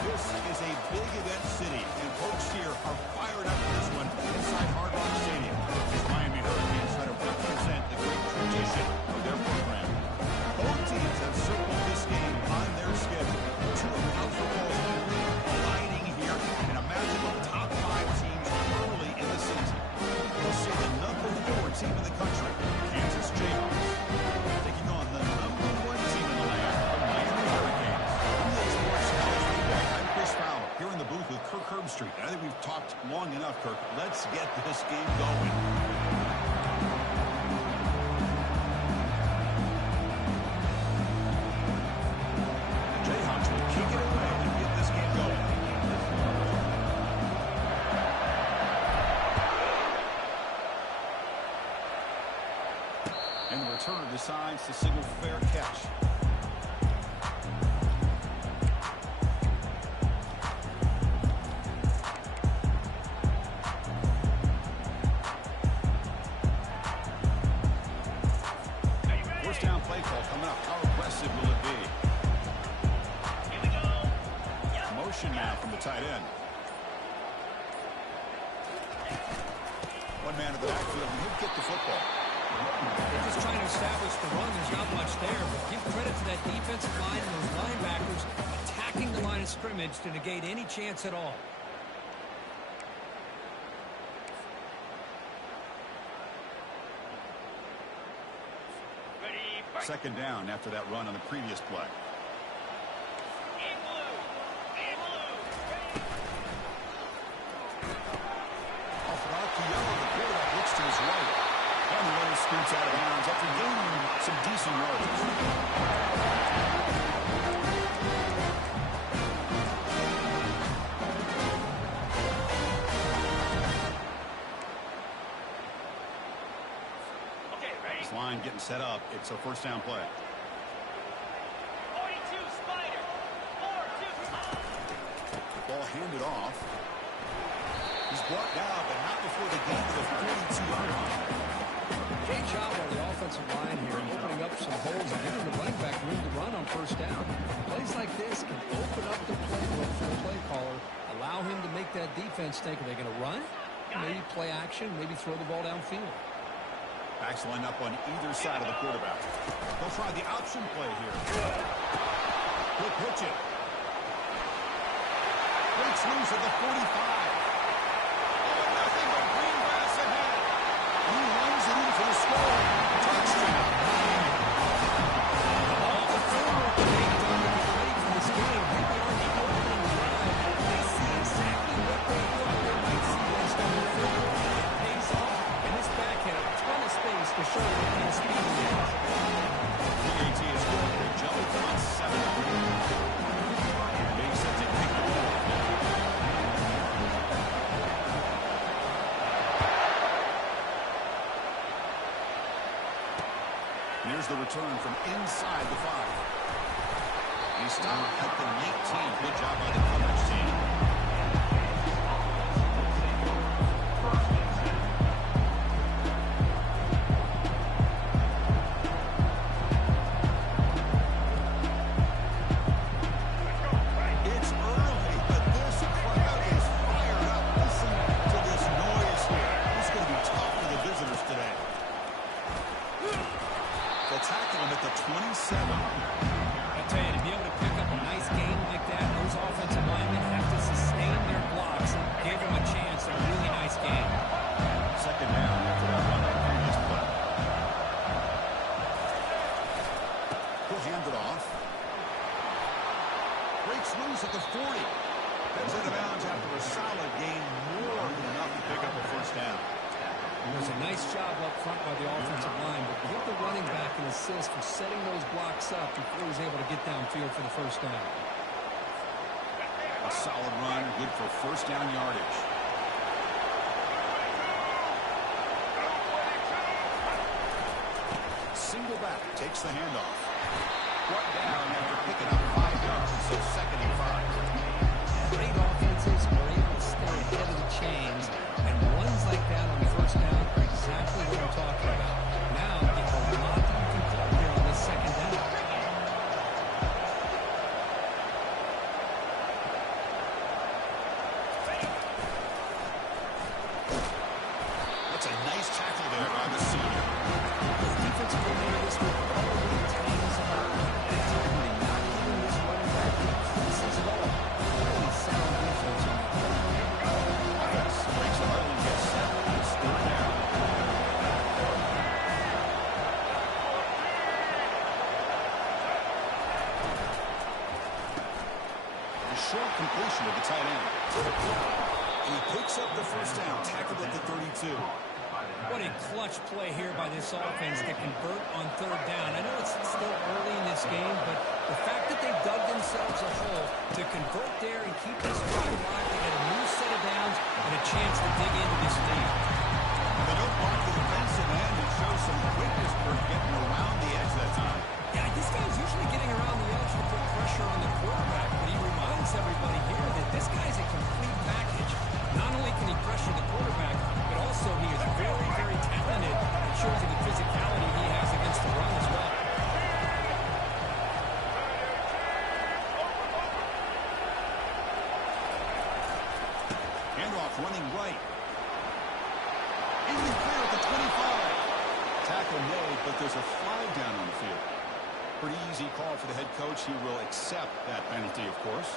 This is a big event city, and folks here are fired up for this one inside Hard Rock Stadium. As Miami Hurricanes try to represent the great tradition of their program. Both teams have circled this game on their schedule. Two of college football's elite colliding here in a matchup of top 5 teams early in the season. We'll see the number 4 team in the country, Kansas Jayhawks, taking on the number 1 team in the land, the Miami Hurricanes. I'm Chris Fowler, here in the booth with Kirk Herbstreit. I think we've talked long enough, Kirk. Let's get this game going. The Jayhawks will kick it away and get this game going. And the returner decides to signal fair catch. First down play call coming up. How aggressive will it be? Here we go. Motion now from the tight end. One man in the backfield, and he'll get the football. They're just trying to establish the run. There's not much there, but give credit to that defensive line and those linebackers attacking the line of scrimmage to negate any chance at all. Second down after that run on the previous play. Off route to Yellow, the quarterback looks to his right. And the runner scoots out of bounds after gaining some decent yards. This line getting set up. It's a first down play. 42 Spider. 4-2. Ball handed off. He's brought down, but not before the gain of the 42-yard line. Great job on the offensive line here, opening up some holes and giving the running back room to run on first down. Plays like this can open up the playbook for the play caller, allow him to make that defense think, are they going to run? Maybe play action, maybe throw the ball downfield. Backs line up on either side of the quarterback. They'll try the option play here. He'll pitch it. Breaks loose at the 45. Oh, nothing but green grass ahead. He runs it in for the score. Touchdown. All the framework that they've done to get ready for this game, here they are, the opening drive. They see exactly what they thought they might see based on the film. It pays off, and this back had a ton of space to show what kind of speed he has. PAT is good. They jump on 7. They set to kick the ball. Here's the return from inside the 5. He stopped at the 19. Good job by the coverage team. It's early, but this crowd is fired up. Listen to this noise here. It's going to be tough for the visitors today. They'll tackle him at the 27. I tell you, to be able to pick up a nice game like that, those offensive linemen have to sustain their blocks and give them a chance at a really nice game. Second down after that run on the previous play. He'll hand it off. Breaks loose at the 40. Heads out of bounds after a solid gain, more than enough to pick up a first down. It was a nice job up front by the offensive line, but give the running back an assist for setting those blocks up before he was able to get downfield for the first down. A solid run, good for first down yardage. Single back, takes the handoff. Brought down after picking up 5 yards, so second and 5. Great offenses are able to stay ahead of the chains, and runs like that on first down are exactly what I'm talking about. Now, there's a lot that you can call here on this second down. short completion to the tight end. And he picks up the first down, tackled at the 32. What a clutch play here by this offense to convert on third down. I know it's still early in this game, but the fact that they dug themselves a hole to convert there and keep this drive alive, they get a new set of downs and a chance to dig into this lead. They don't block the defensive end and show some quickness for getting around the edge that time. Yeah, this guy's usually getting around the edge to put pressure on the quarterback, but he reminds everybody here that this guy's a complete package. Not only can he pressure the quarterback, but also he is very, very talented and shows you the physicality he has against the run as well. Handoff running right. In the clear at the 25. Tackle made, but there's a flag down on the field. Pretty easy call for the head coach. He will accept that penalty, of course.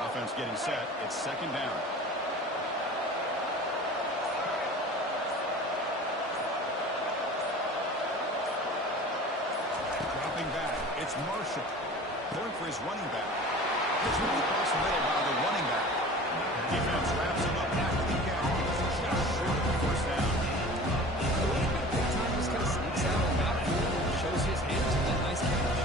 Offense getting set. It's second down. Dropping back. It's Marshall. Going for his running back. It's really across the middle by the running back. Defense wraps him up after the catch. Just short of the first down. A little bit of big time just kind of sneaks out on that field and shows his hands in that nice catch.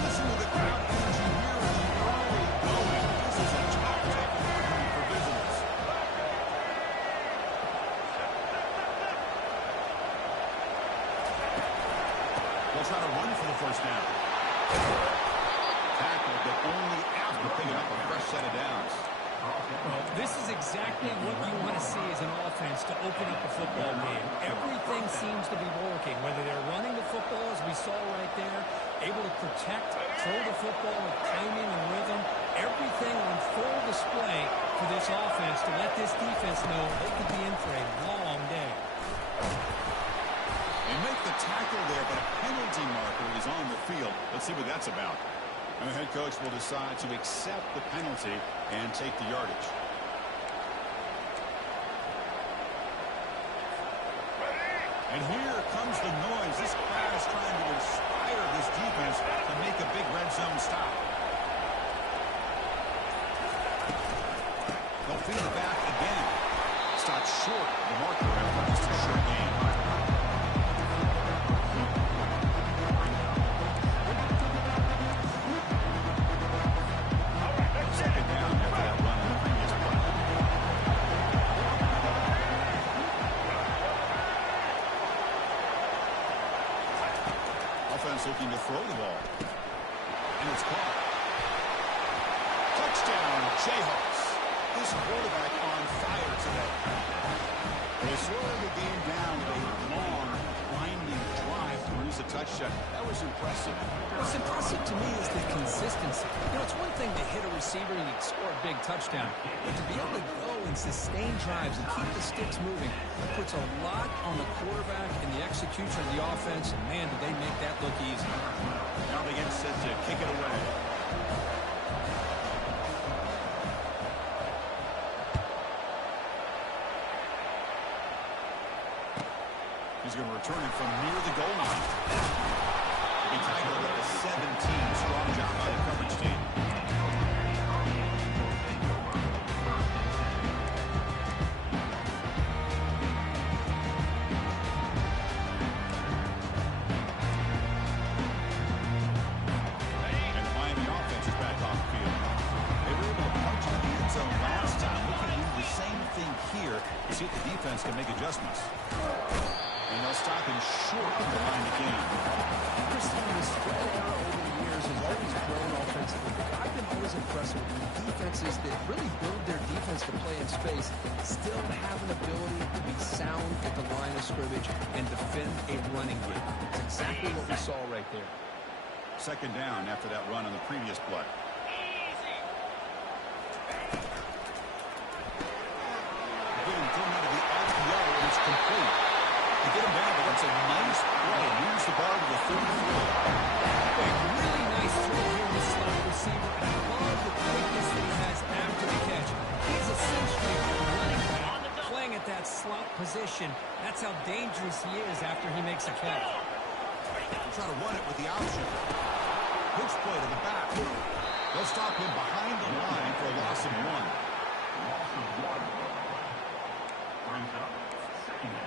Listen to the crowd energy here in the early going. This is a top takeaway for visitors. They'll try to run for the first down. Tackle, but only after picking up a fresh set of downs. Well, this is exactly what you want to see as an offense to open up a football game. Everything seems to be working, whether they're running the football, as we saw right there, able to protect, throw the football with timing and rhythm. Everything on full display for this offense to let this defense know they could be in for a long day. They make the tackle there, but a penalty marker is on the field. Let's see what that's about. And the head coach will decide to accept the penalty and take the yardage. And here comes the noise. This crowd is trying to inspire this defense to make a big red zone stop. They'll feed it back again. Stopped short of the marker after just a short game. Second down after that run in the previous play. Offense looking to throw the ball. And it's caught. Touchdown, Jayhawks. This quarterback on fire today. They slowed the game down with a long, winding drive to produce a touchdown. That was impressive. What's impressive to me is the consistency. You know, it's one thing to hit a receiver and you score a big touchdown, but to be able to go and sustain drives and keep the sticks moving puts a lot on the quarterback and the execution of the offense, and man, did they make that look easy. Now they get set to kick it away. He's going to return it from near the goal line. He tackled at the 17. Strong job by the coverage team. And the Miami offense is back off the field. They were able to punch in the end zone last time. We can do the same thing here to see if the defense can make adjustments. And they'll stop him short of the line again. Christine, the spread era over the years has always grown offensively. I've been always impressed with defenses that really build their defense to play in space, still have an ability to be sound at the line of scrimmage and defend a running game. It's exactly what we saw right there. Second down after that run on the previous play. Getting thrown out of the RPO, and it's complete. They get him down, but that's a nice play. Moves the ball to the 33. A really position. That's how dangerous he is after he makes a catch. They'll try to run it with the option. Pitch play to the back. They'll stop him behind the line for a loss of 1. Loss of 1. Brings up second down.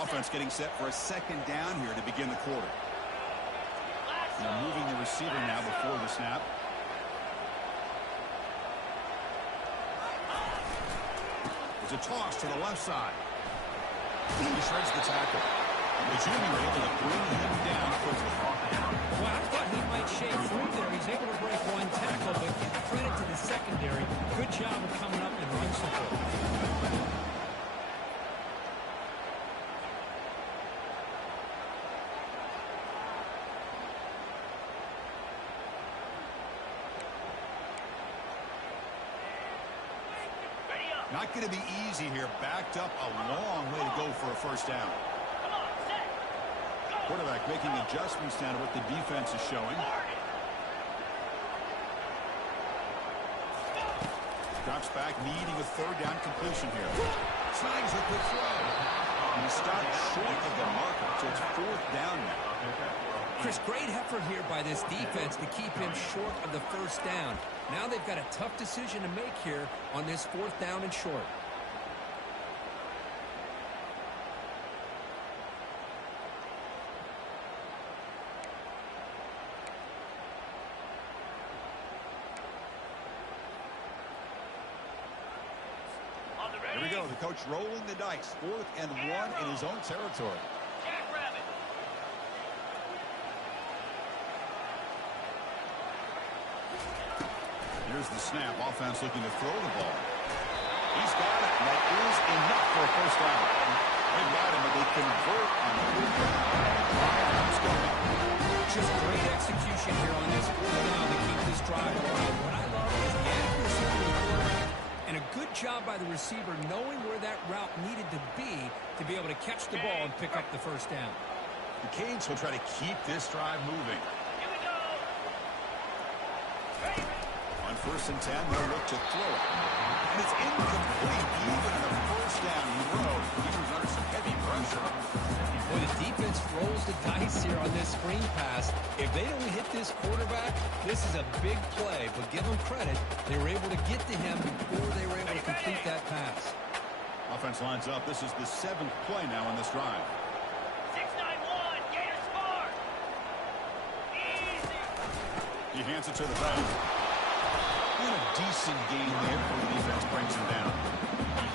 Offense getting set for a second down here to begin the quarter. Now moving the receiver now before the snap. It's a toss to the left side. He shreds the tackle. The junior able to bring him down quickly. Well, I thought he might shake through there. He's able to break one tackle, but give credit to the secondary. Good job of coming up and run support. Not going to be easy here. Backed up a long way to go for a first down. Quarterback making adjustments down to what the defense is showing. Drops back, needing a third down completion here. Snags a quick throw. And he stopped short of the marker, so it's fourth down now. Chris, great effort here by this defense to keep him short of the first down. Now they've got a tough decision to make here on this fourth down and short. Here we go, the coach rolling the dice. 4th and 1 in his own territory. Here's the snap. Offense looking to throw the ball. He's got it. And that is enough for a first down. They've got him, but they convert on the good drive. Going. Just great execution here on this fourth down to keep this drive alive. What I love is the accuracy of the quarterback and a good job by the receiver knowing where that route needed to be able to catch the ball and pick up the first down. The Canes will try to keep this drive moving. On 1st and 10, they'll look to throw it. And it's incomplete. Even in the first down throw, he was under some heavy pressure. Boy, the defense rolls the dice here on this screen pass. If they don't hit this quarterback, this is a big play. But give them credit, they were able to get to him before they were able to complete that pass. Offense lines up. This is the 7th play now on this drive. 6-9-1, Gator Smart. Easy. He hands it to the back. And a decent game there before the defense brings him down.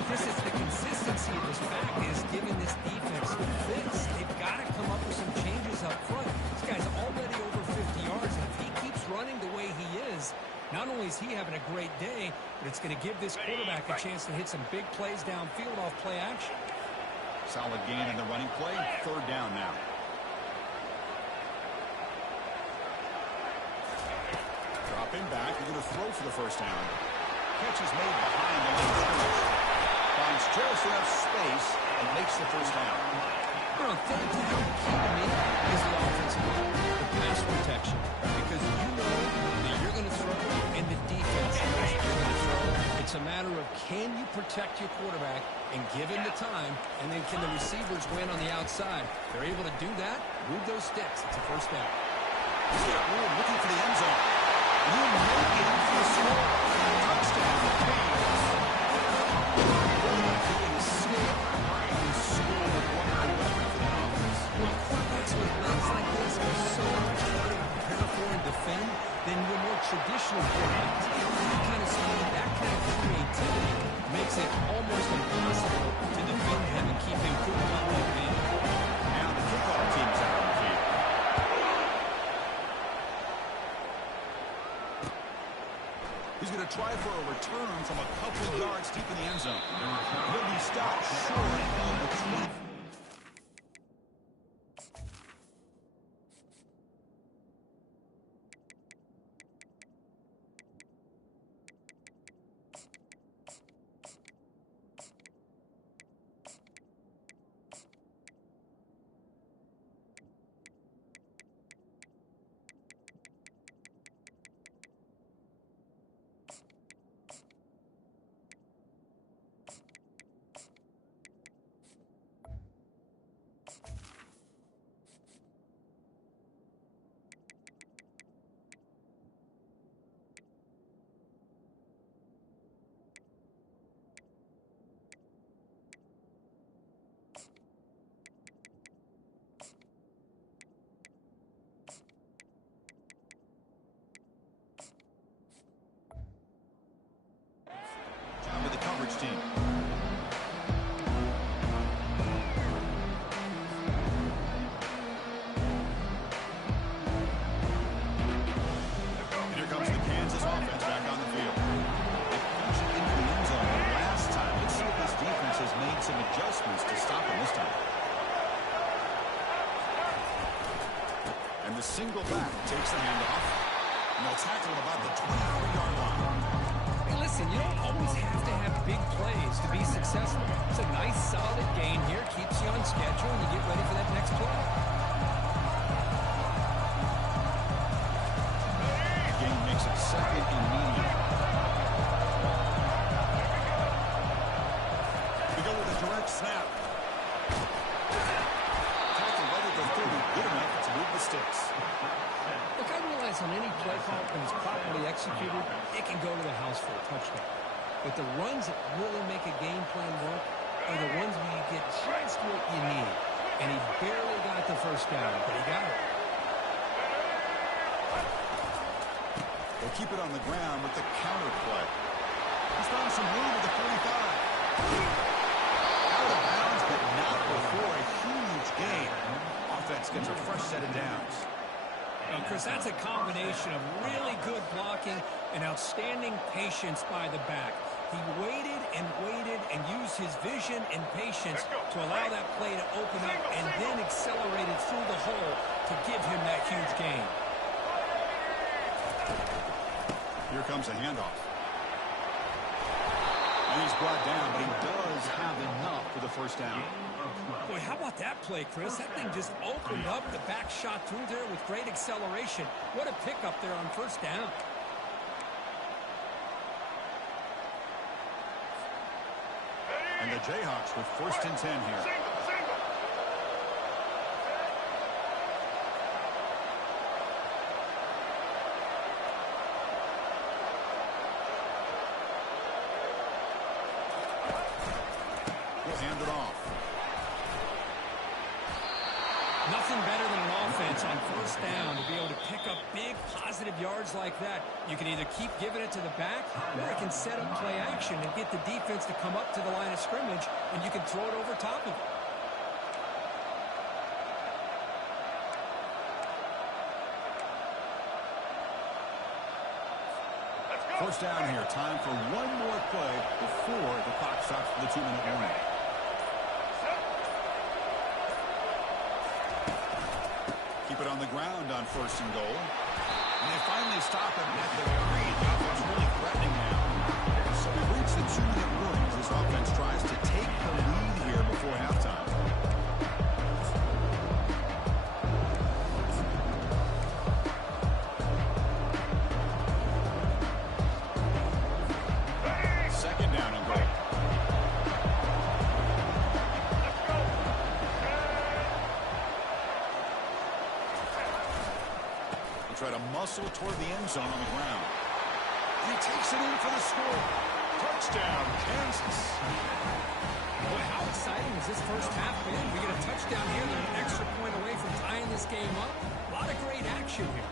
This is the consistency of this back is giving this defense fits. They've got to come up with some changes up front. This guy's already over 50 yards, and if he keeps running the way he is, not only is he having a great day, but it's going to give this quarterback a chance to hit some big plays downfield off play action. Solid gain in the running play. 3rd down now. Dropping back. They're going to throw for the first down. Catch is made behind the line of scrimmage. Finds just enough space and makes the first down. Well, on 3rd down, the key to me is the offensive line, the pass protection, because you know that you're going to throw and the defense knows you're going to throw. It's a matter of can you protect your quarterback and give him the time, and then can the receivers win on the outside? They're able to do that, move those sticks. It's a first down. He's got room looking for the end zone. You make it for the score. Touchdown. Taking a snap and score with one of the weapons for the offense. Quarterbacks with legs like this are so much harder to prepare for and defend than your more traditional quarterbacks. That kind of speed, that kind of creativity makes it almost impossible to defend him and keep him cool on that man. Now the football team's out on the field. He's going to try for a return from a couple yards deep in the end zone. He'll be stopped short of the 20. single back. Takes the handoff. And they'll tackle him about the 23-yard line. Hey, listen, you don't always have to have big plays to be successful. It's a nice, solid gain here. Keeps you on schedule, and you get ready for that next play. Game makes it second and medium. We go with a direct snap. Tackle right at the 30. Good enough to move the sticks. Look, I realize on any play call, when it's properly executed, it can go to the house for a touchdown. But the runs that really make a game plan work are the ones where you get just what you need. And he barely got the first down, but he got it. They'll keep it on the ground with the counter play. He's found some room at the 45. Out of bounds, but not before a huge gain. Offense gets a fresh set of downs. Well, Chris, that's a combination of really good blocking and outstanding patience by the back. He waited and waited and used his vision and patience to allow that play to open up and then accelerated through the hole to give him that huge gain. Here comes a handoff. And he's brought down, but he does have enough for the first down. Boy, how about that play, Chris? That thing just opened up. The back shot through there with great acceleration. What a pickup there on first down. And the Jayhawks with 1st and 10 here. We'll hand it off. Nothing better than an offense on first down to be able to pick up big positive yards like that. You can either keep giving it to the back, or it can set up play action and get the defense to come up to the line of scrimmage, and you can throw it over top of it. First down here. Time for one more play before the clock stops for the 2-minute warning. Keep it on the ground on 1st and goal. And they finally stop him at the 3. The offense really threatening now. So we reach the 2-minute warning. This offense tries to take the lead here before halftime. Second down and goal. Try to muscle toward the end zone on the ground. And he takes it in for the score. Touchdown, Kansas. Boy, how exciting has this first half been? We get a touchdown here. They're an extra point away from tying this game up. A lot of great action here.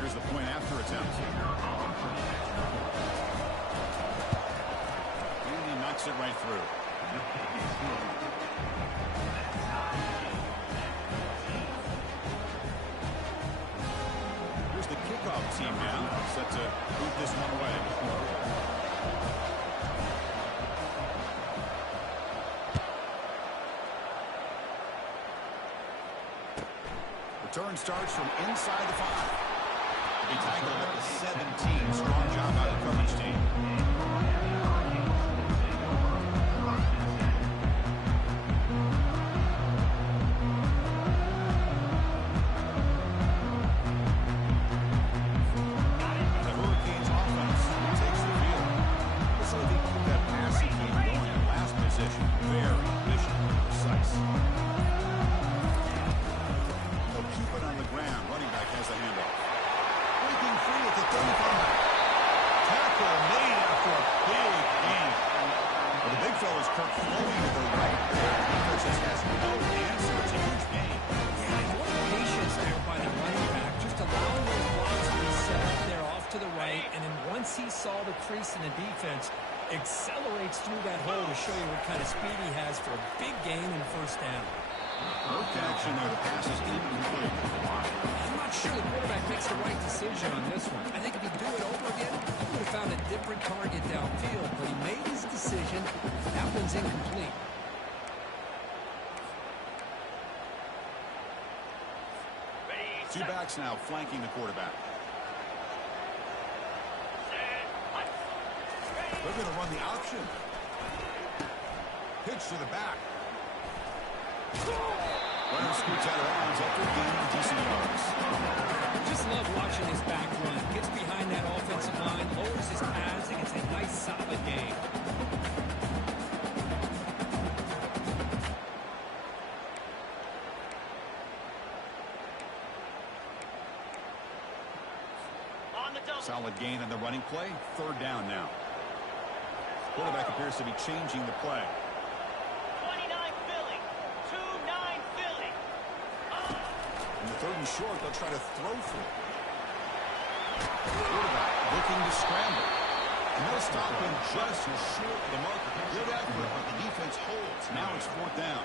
Here's the point after attempt. And he knocks it right through. Here's the kickoff team now, set to boot this one away. Return starts from inside the 5. They tackle at the 17. Strong job by the coverage team. Crease in the defense, accelerates through that hole to show you what kind of speed he has for a big gain and first down. No connection there. The pass is incomplete. I'm not sure the quarterback makes the right decision on this one. I think if he'd do it over again, he would have found a different target downfield, but he made his decision. That one's incomplete. Ready, Two backs now flanking the quarterback. They're going to run the option. Pitch to the back. Runner scoots out of bounds after a gain of decent yards. Just love watching his back run. Gets behind that offensive line, lowers his pads, and gets a nice, solid gain. On the double. Solid gain on the running play. Third down now. Quarterback appears to be changing the play. 29 Philly. 2-9 Philly. In the third and short, they'll try to throw for it. Quarterback looking to scramble. And they'll stop him just short of the marker. Good effort, but the defense holds. Now it's fourth down.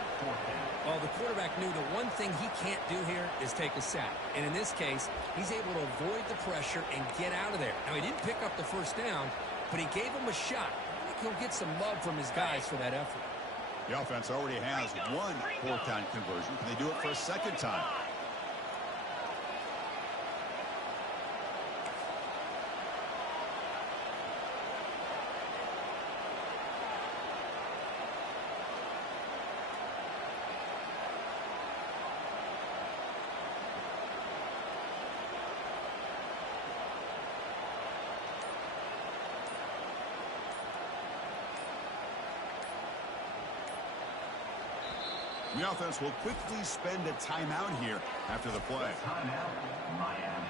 Well, the quarterback knew the one thing he can't do here is take a sack. And in this case, he's able to avoid the pressure and get out of there. Now, he didn't pick up the first down, but he gave him a shot. I think he'll get some love from his guys for that effort. The offense already has one fourth down conversion. Can they do it for a second time? The offense will quickly spend a timeout here after the play. Timeout, Miami.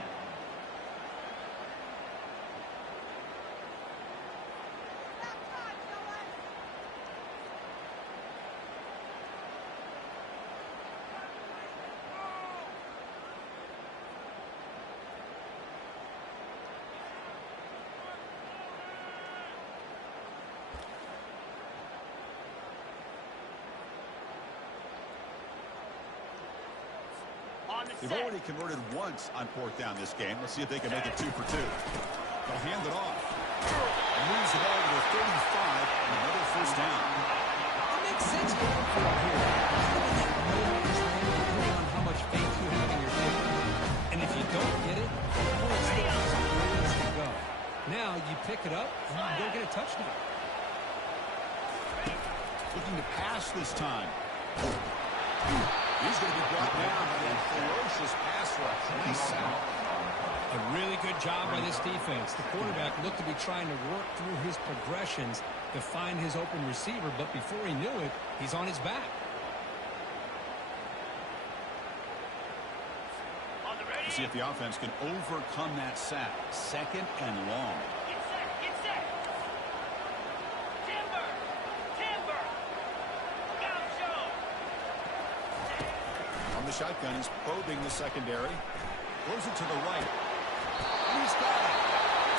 On the They've set. already converted once on fourth down this game. Let's see if they can make it 2 for 2. They'll hand it off. And moves the ball to the 35 and another first down. It makes sense going for it here. Depending on how much faith you have in your team. And if you don't get it, the point still has some ways to go. Now you pick it up and you go get a touchdown. Looking to pass this time. He's going to be brought down by that ferocious pass rush. Nice sack. A really good job by this defense. The quarterback looked to be trying to work through his progressions to find his open receiver, but before he knew it, he's on his back. On the ready. See if the offense can overcome that sack. Second and long. Get set. Get set. Timber. Timber. Look out, Joe. On the shotgun, he's probing the secondary. Throws it to the right. And he's got it.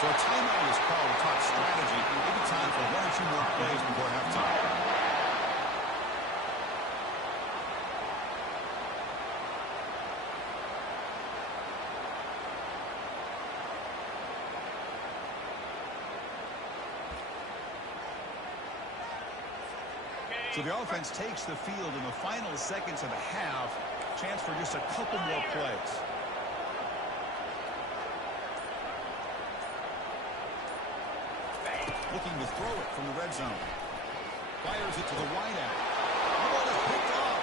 So a timeout is called to talk strategy. Maybe time for 1 or 2 more plays before halftime. So the offense takes the field in the final seconds of the half. Chance for just a couple more plays. Looking to throw it from the red zone. Fires it to the wide out. The ball is picked off.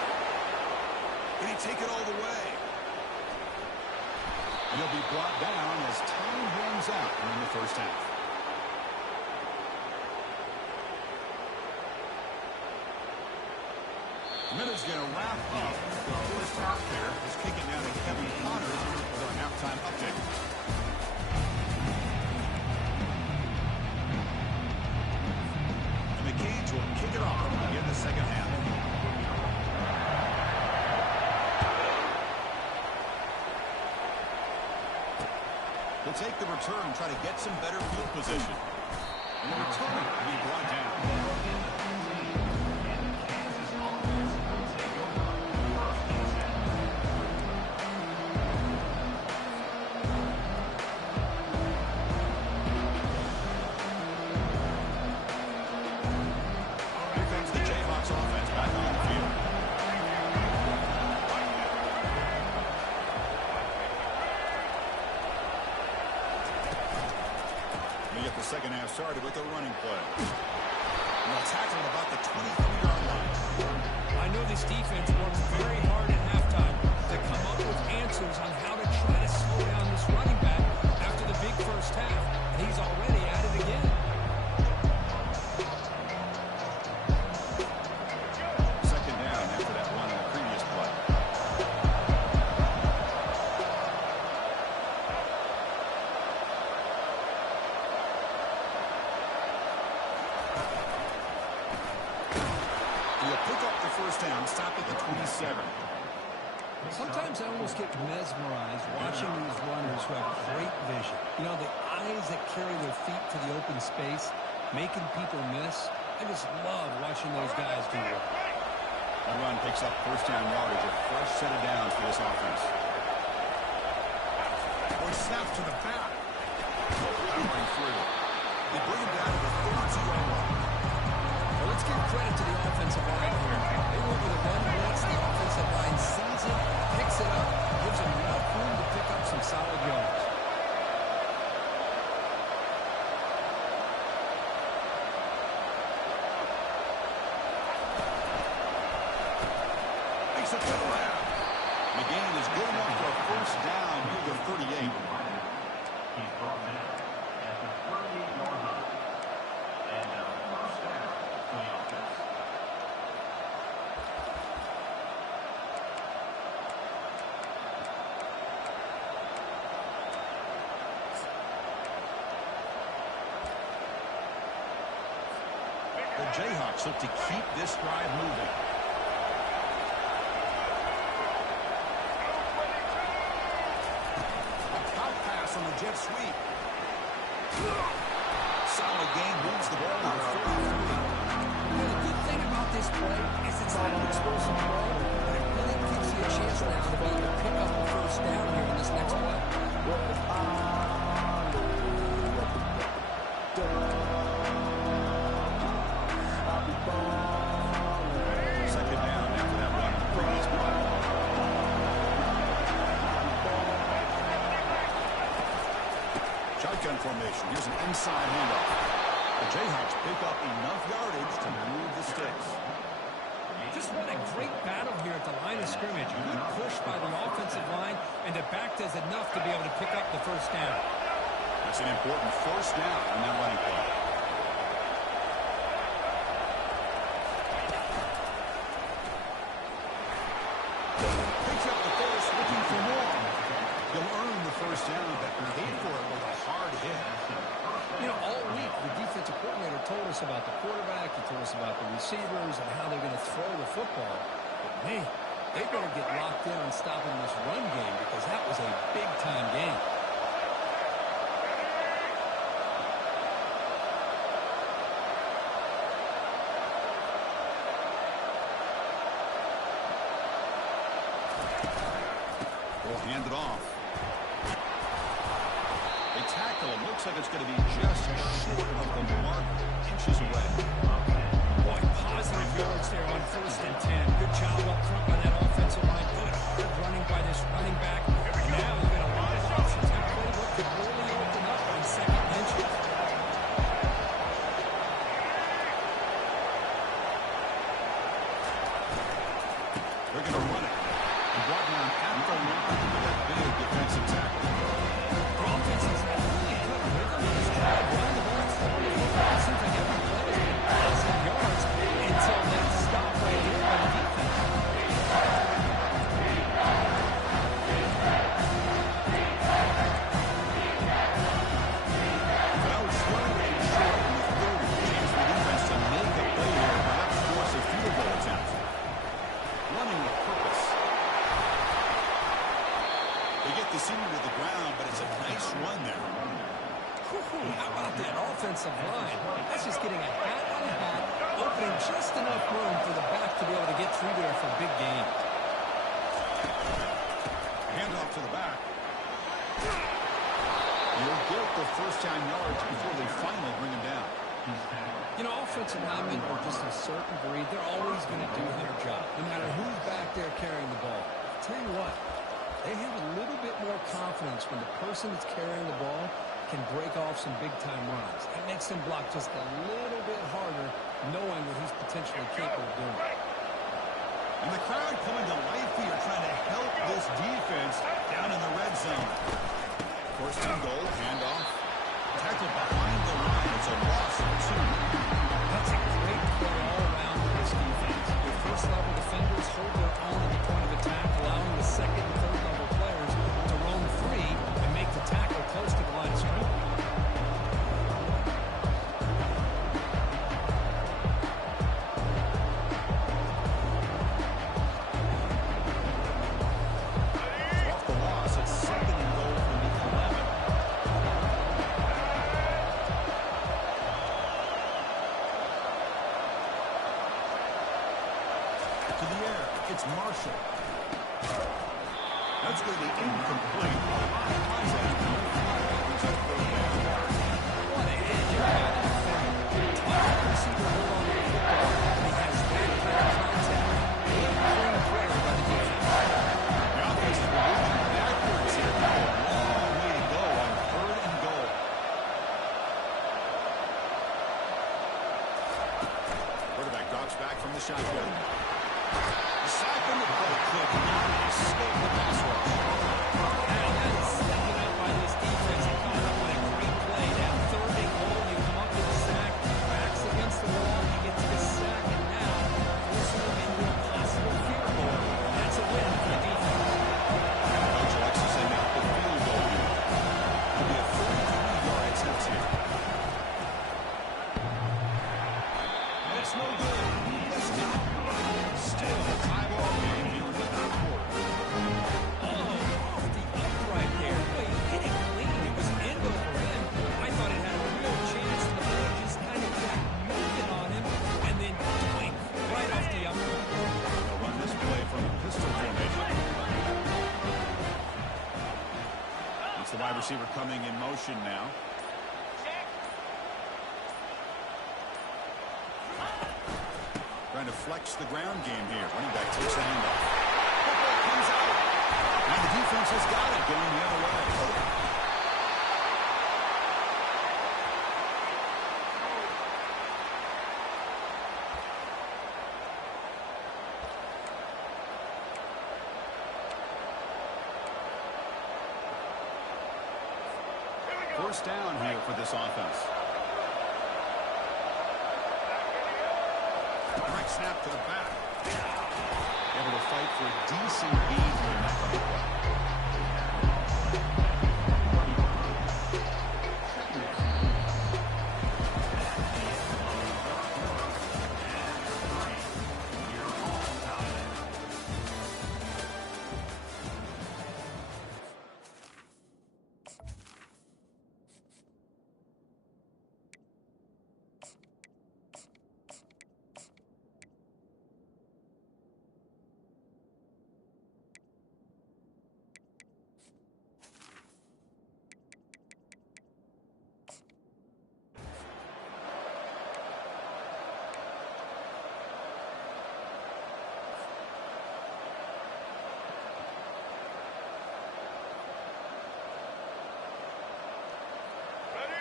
Can he take it all the way? And he'll be brought down as time runs out in the first half. Minute's going to wrap up the first half here. Let's kick it down to Kevin Connors with our halftime update. And the Canes will kick it off in the second half. They'll take the return and try to get some better field position. And the return will be brought down. second half started with a running play. And they'll tackle him about the 23-yard line. I know this defense worked very hard at halftime to come up with answers on how to try to slow down this running back after the big first half. And he's already at it again. Second down after that run in the previous play. He'll pick up the first down, stop at the 27. Sometimes I almost get mesmerized watching these runners who have great vision. You know, the eyes that carry their feet to the open space, making people miss. I just love watching those guys do work. The run picks up first down yardage, a fresh set of downs for this offense. Boy, snap to the back. Powering through. They bring him down to the 32-yard line. Well, let's give credit to the offensive line here. They went with a run blitz. The offensive line sees it, picks it up, gives them enough room to pick up some solid yards. Makes it to the left. McGinn is good enough for a first down near the 38. He's brought in at the 38-yard line. And first down for the offense. The Jayhawks look to keep this drive moving. A pop pass on the jet sweep. Solid gain, moves the ball on 33. You know, the good thing about this play is it's not an explosive play, but it really gives you a chance now to be able to pick up the first down here in this next play. Second down after that run in the previous play. Shotgun formation. Here's an inside handoff. The Jayhawks pick up enough yardage to move the sticks. Just what a great battle here at the line of scrimmage. Good push by the offensive line, and the back does enough to be able to pick up the first down. That's an important first down on that running play. Picks up the first, looking for more. He'll earn the first down, but paid for it with a hard hit. You know, all week, the defensive coordinator told us about the quarterback. He told us about the receivers and how they're going to throw the football. But, man, they better get locked in on stopping this run game because that was a big-time game. They'll hand it off. They tackle him. Looks like it's going to be just short of the mark, inches away. Boy, positive yards there on first and 10. Good job up front by that offensive line. Good hard running by this running back. And now you've got a lot of options. That playbook could really open up on second inches. They're going to run it. He brought down at the line with that big defensive tackle. Their offense has had really good rhythm in this drive. Running the ball, throwing the football. It seems like every play has been positive yards until that stop right here by the defense. That was thrown in short in the 30. Chance for the defense to make a play here, perhaps force a field goal attempt. Running with purpose. They get the senior to the ground, but it's a nice run there. How about that offensive line? That's just getting a hat on a hat, opening just enough room for the back to be able to get through there for a big gain. Handoff to the back. He'll get the first down yards before they finally bring him down. You know, offensive linemen are just a certain breed. They're always going to do their job, no matter who's back there carrying the ball. I'll tell you what, they have a little bit more confidence when the person that's carrying the ball can break off some big-time runs. It makes him block just a little bit harder, knowing what he's potentially capable of doing. And the crowd coming to life here, trying to help this defense down in the red zone. First and goal, handoff. Tackled behind the line. It's a loss of 2. That's a great play all around for this defense. Your first-level defenders hold their own at the point of attack, allowing the second and third-level players to roam free and make the tackle close to the line of scrimmage. Off the loss, it's second and goal from the 11. To the air, it's Marshall. That's going to be incomplete. What a hit by the defender. Tough receiver hold on to the football, and he has great contact. Clean player by the defense. The offense is moving backwards here. A long way to go on third and goal. Quarterback drops back from the shotgun. The sack on the play could not escape the pass rush. Now that is stepping up by this defense and coming up with a great play. That third and goal, you come up with a sack, backs against the wall, you get to the sack, and now forcing them into a possible field goal. That's a win for the defense. Coach likes to send out the field goal here. It'll be a 33-yard attempt here. And it's no good. Missed it. Still a tie ball game here in the third quarter. Off the upright there. Boy, he hit it clean. It was end over end. I thought it had a real chance. The ball just kind of got moving on him, and then doink, right off the upright. They'll run this play from a pistol formation. It's the wide receiver coming in motion now. Trying to flex the ground game here. Running back takes the handoff. Football comes out. And the defense has got it going the other way. First down here for this offense. Direct snap to the back. Able to fight for a decent gain here in that running play.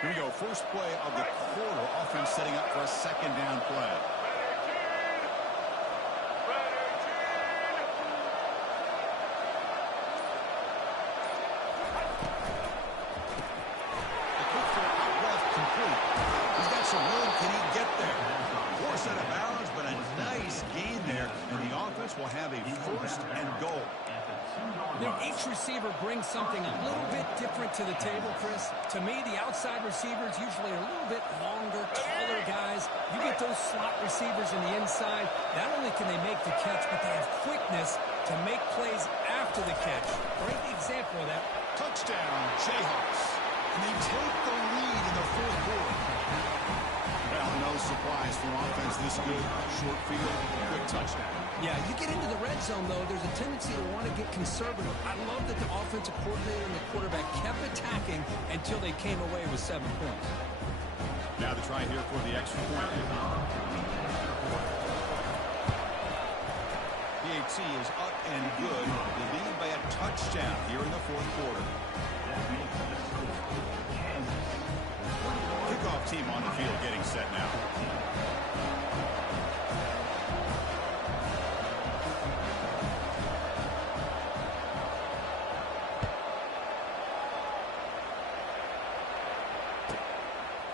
Here we go. First play of the quarter. Offense setting up for a second down play. The quick throw out left complete. He's got some room. Can he get there? Force out of bounds, but a nice gain there. And the offense will have a first and goal. Now, each receiver brings something a little bit different to the table, Chris. To me, the outside receivers usually are a little bit longer, taller guys. You get those slot receivers in the inside. Not only can they make the catch, but they have quickness to make plays after the catch. Great example of that. Touchdown, Jayhawks. And they take the lead in the fourth quarter. Well, no surprise from offense this good. Short field, quick touchdown. Yeah, you get into the red zone, though, there's a tendency to want to get conservative. I love that the offensive coordinator and the quarterback kept attacking until they came away with 7 points. Now the try here for the extra point. PAT is up and good. The lead by a touchdown here in the fourth quarter. Kickoff team on the field getting set now.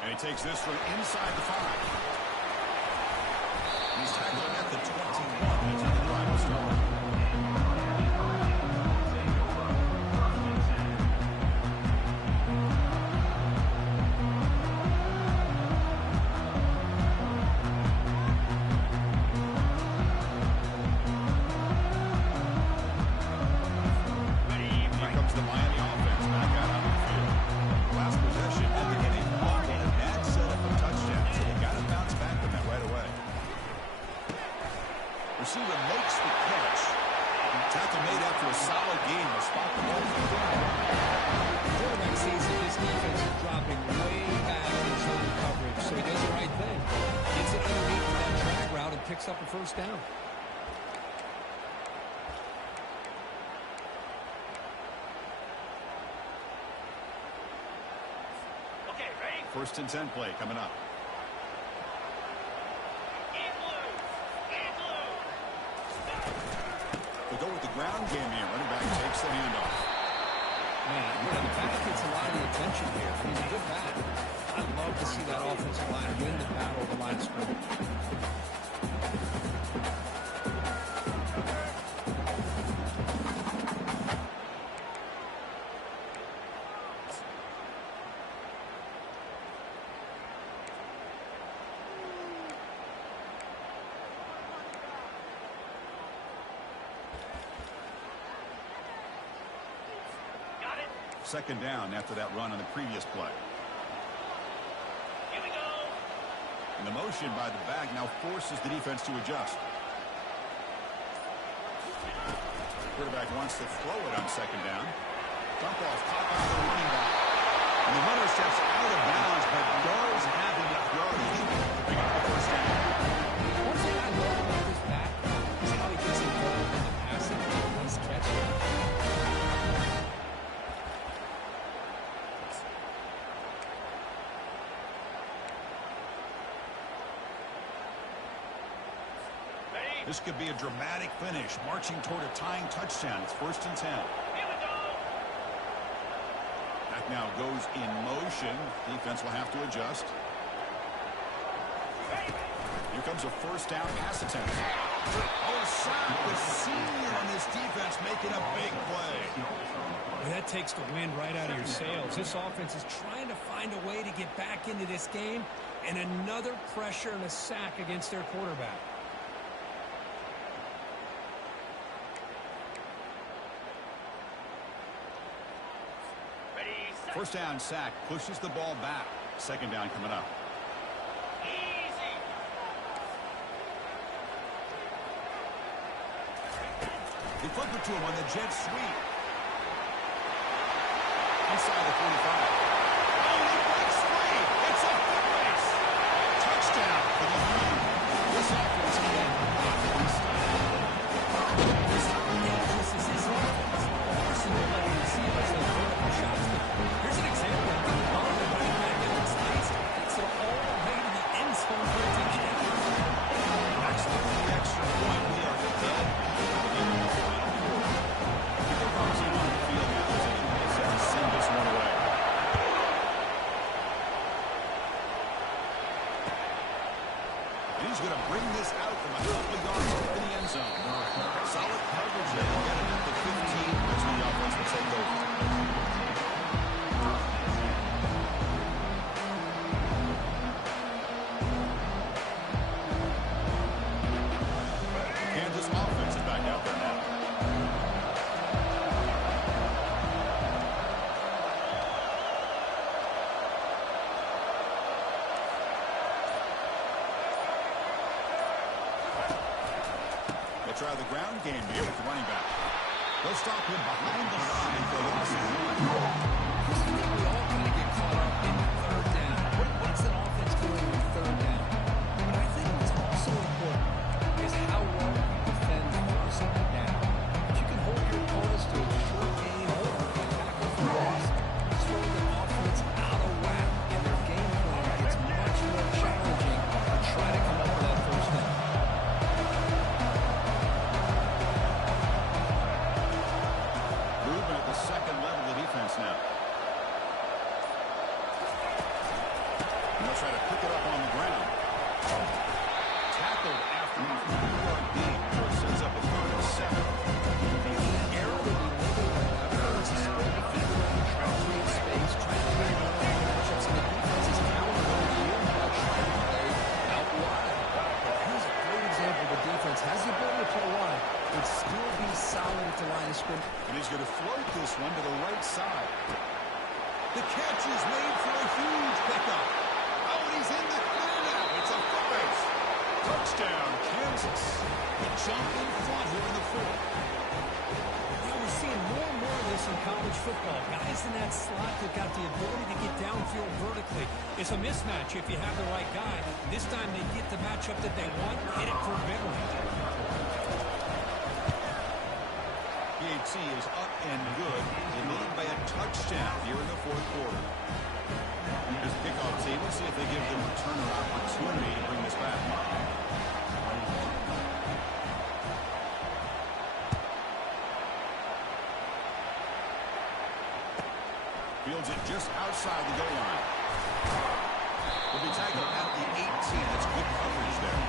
And he takes this one inside the 5. He's tackled at the 21 as the drive will start. Here comes the Miami offense back out on the field. Last possession at the beginning. And a bad setup of touchdown, so they got to bounce back from that right away. Receiver makes the catch. Tackle made after a solid game to spot the ball from the ground. The quarterback sees that this defense is dropping way back in zone coverage, so he does the right thing. Gets it underneath for that drag route and picks up a first down. Okay, ready? 1st and 10 play coming up. In blue. In blue. They go with the ground game here. Running back takes the handoff. Man, the back gets a lot of the attention here. He's a good back. I'd love to see that offensive line win the battle of the line of scrimmage. Got it. 2nd down after that run on the previous play. Here we go. And the motion by the back now forces the defense to adjust. Quarterback wants to throw it on 2nd down. Dump off, caught by the running back. And the runner steps out of bounds, but does have enough yardage to pick up the first down. One thing I love about this back is how he gets involved in the passing game. He's catching. Ready? This could be a dramatic finish, marching toward a tying touchdown. It's 1st and 10. Here we go. Back now goes in motion. Defense will have to adjust. Ready? Here comes a 1st down pass attempt. Oh, Sack, the senior on this defense, making a big play. Well, that takes the wind right out of your sails. This offense is trying to find a way to get back into this game, and another pressure and a sack against their quarterback. Ready, set. 1st down sack pushes the ball back. 2nd down coming up. Easy. They flip it to him on the jet sweep. Inside the 45. Oh, he breaks free. It's a foot race. Touchdown for the lead. This offense can not freestyle. This is his offense. Arsenal letting receivers those vertical shots. Here's an example of the ball that running back in its nice. Takes it all the way to the end zone for a touchdown. That's the extra point. We are dead. Here comes him on the field now as he set to send this one away. And he's going to bring this out from a couple of yards in the end zone. Solid coverage there. We'll get it at the 15 as the offense will take over. Kansas offense is back out there now. They try the ground game here with the running back. They'll stop him behind the line for a loss of 1. We all kind of get caught up in 3rd down. What's an offense doing on 3rd down? But I think what's also important is how well you defend 1st down. If you can hold your opponents to a short line of scrimmage. And he's going to float this one to the right side. The catch is made for a huge pickup. Oh, and he's in the clear now. It's a foot race. Touchdown, Kansas. The jump in front here in the fourth. We're seeing more and more of this in college football. Guys in that slot that got the ability to get downfield vertically. It's a mismatch if you have the right guy. This time they get the matchup that they want, hit it for a big one. PAT is up and good. They lead by a touchdown here in the fourth quarter. Here's the kickoff team. Let's see if they give the returner opportunity to bring this back. Fields it just outside the goal line. Will be tackled at the 18. That's good coverage there.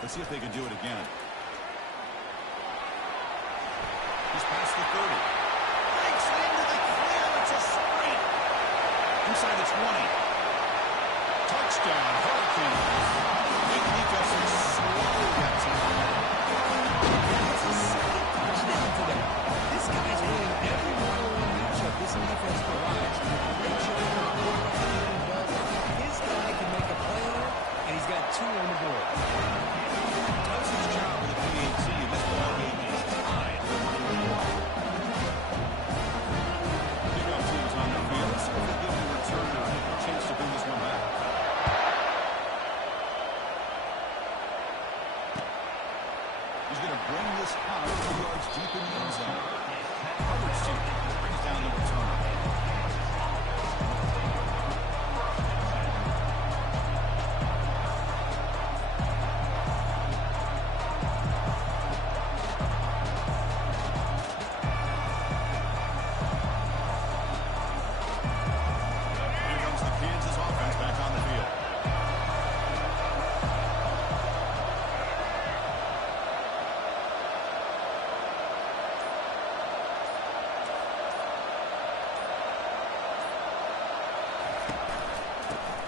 Let's see if they can do it again. He's past the 30. Breaks into the clear. It's a sprint. Inside the 20. Touchdown, Hurricanes. The defense is slow that time. It's a second touchdown today. This guy's winning every one-on-one matchup this defense provides. Great job on the quarterback. His guy can make a play on it, and he's got 2 on the board. Does his job with the PAT, and this ball game is tied. Kickoff team's on the field. Let's see if they give the returner a chance to bring this one back. He's going to bring this out 2 yards deep in the end zone. Coverage team brings down the returner.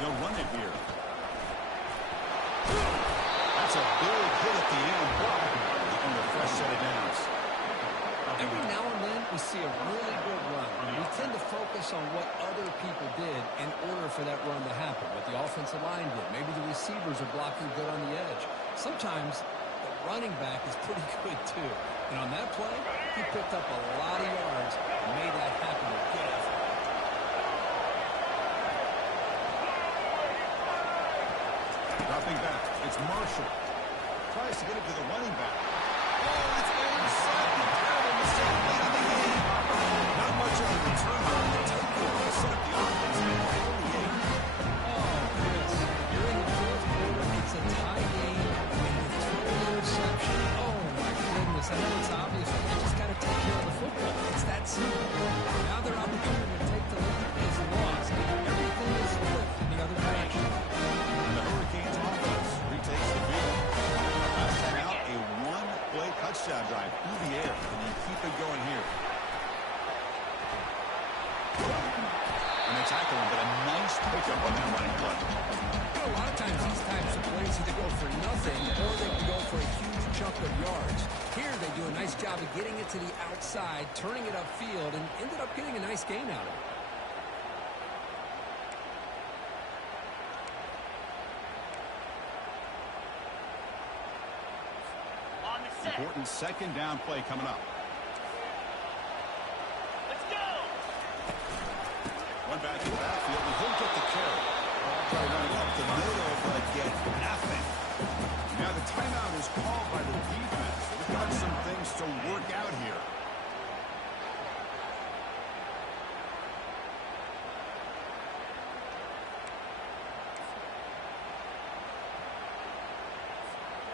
They'll run it here. That's a big hit at the end. And a fresh set of downs. Every now and then we see a really good run. We tend to focus on what other people did in order for that run to happen. What the offensive line did. Maybe the receivers are blocking good on the edge. Sometimes the running back is pretty good too. And on that play, he picked up a lot of yards and made that happen with good effort. Dropping back. It's Marshall. Tries to get it to the running back. Oh, it's inside. Terrible mistake late in the game. Not much of a return on the takeover to set up the offense. Oh, Chris, you're in the fourth quarter. It's a tie game. And you throw an interception. Oh, my goodness. I know it's obvious, but you just got to take care of the football. It's that simple. Now their opportunity to take the lead is lost. Everything is flipped in the other direction. The Hurricanes offense retakes the field. Last time out, a one-play touchdown drive through the air. And you keep it going here. And they tackle him, but a nice pickup on that running play. A lot of times these types of plays either go for nothing or they can go for a huge chunk of yards. Here they do a nice job of getting it to the outside, turning it upfield, and ended up getting a nice gain out of it. Important second down play coming up. Let's go! One back in the backfield, and he'll get the carry. Try running up the middle, but get nothing. Now the timeout is called by the defense. They've got some things to work out here.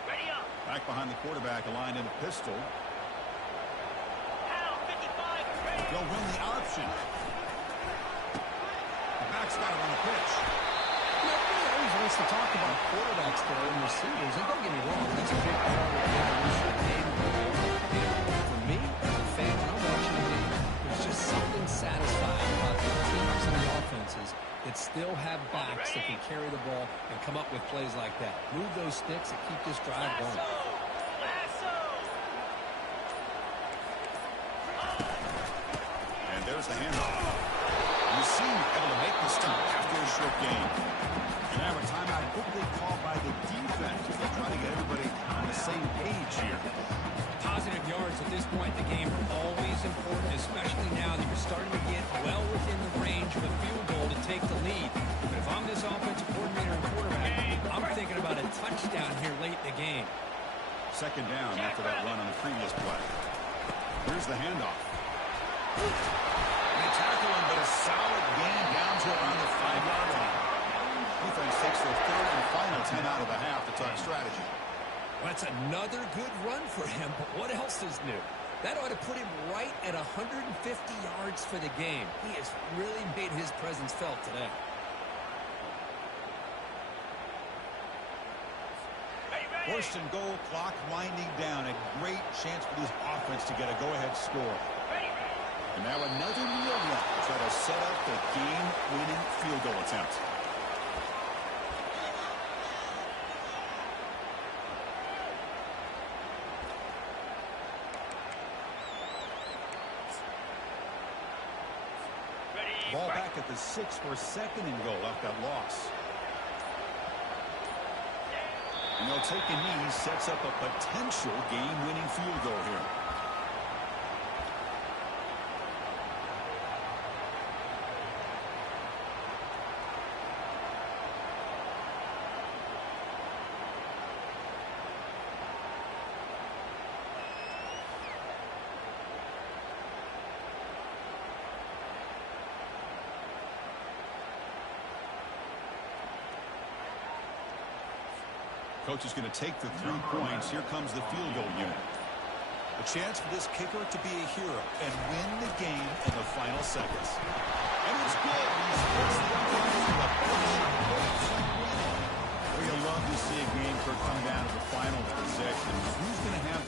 Ready up! Back behind the quarterback, aligned in a pistol. Out, 50 They'll win the option. The back's got it on the pitch. You know, he always wants to talk about quarterbacks there and receivers. And don't get me wrong, that's a big part of the evolution of the game. For me, as a fan, when I'm watching the game, there's just something satisfying about the teams and the offenses that still have backs that can carry the ball and come up with plays like that. Move those sticks and keep this drive going. And there's the handoff. You seem able to make the stop after a short game. And now a timeout quickly called by the defense. They're trying to get everybody on the same page here. Positive yards at this point in the game are always important, especially now that you're starting to get well within the range of a field goal to take the lead. But if I'm this offensive coordinator and quarterback, I'm thinking about a touchdown here late in the game. Second down after that run on the previous play. Here's the handoff. They tackle him, but a solid gain down to around the 5-yard line. Defense takes their third and final 10 out of the half to talk strategy. Well, that's another good run for him, but what else is new? That ought to put him right at 150 yards for the game. He has really made his presence felt today. First and goal, clock winding down. A great chance for this offense to get a go-ahead score. And now another kneel run to try to set up the game-winning field goal attempt. Ball back at the 6 for second and goal after that loss. And they'll take a knee, sets up a potential game-winning field goal here. Coach is going to take the 3 points. Here comes the field goal unit. A chance for this kicker to be a hero and win the game in the final seconds. And it's good. He splits the umpires to a push. We love to see a game come down to the final possession. Who's going to have